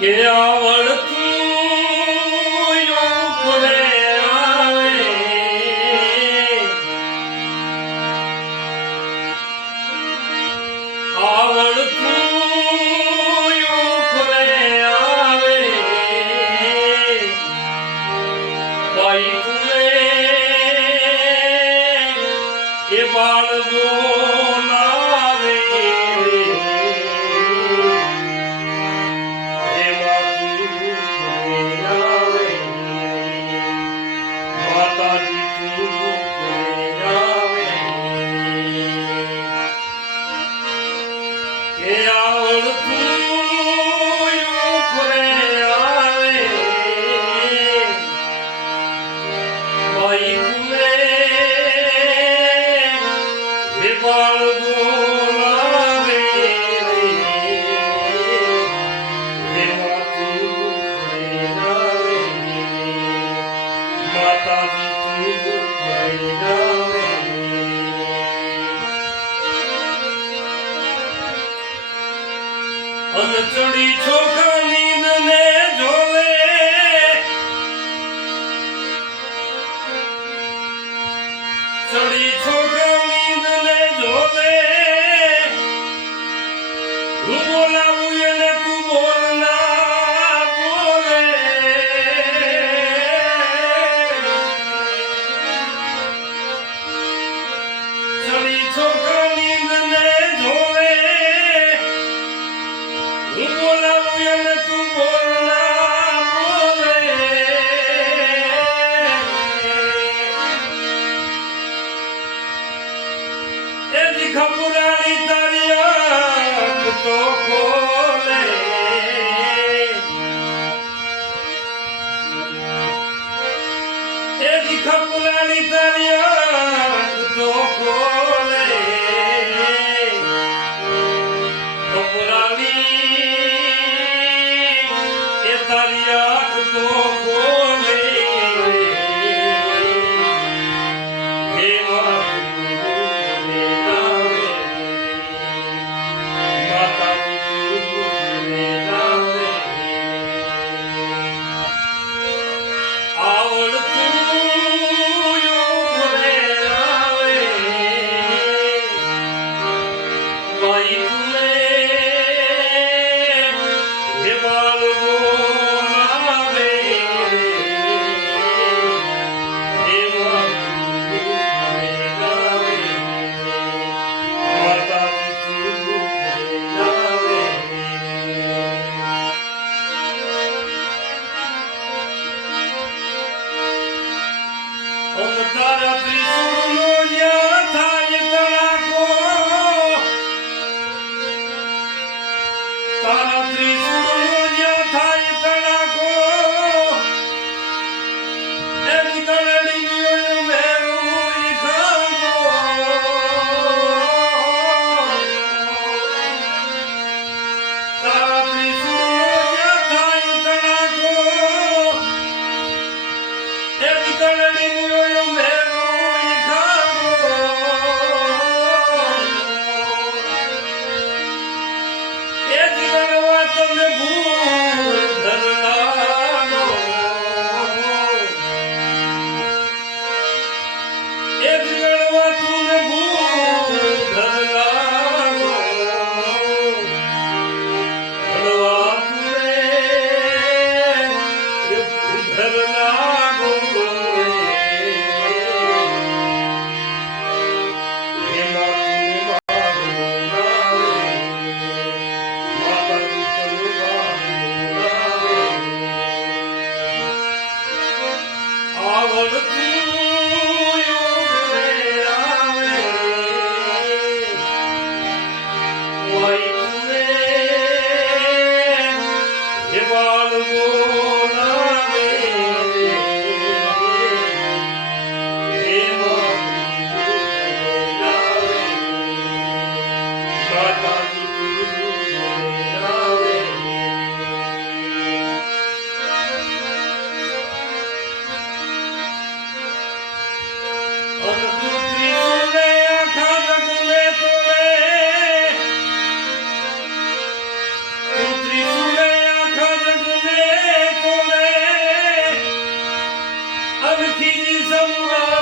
કે આવડતું ઉપરે આવે. આવડતું ઉપરે આવે. ભાઈ તુલે એ બાળ જો હલચડી છોકરા નીંદ ને જોલે ચડી planetario. Somewhere.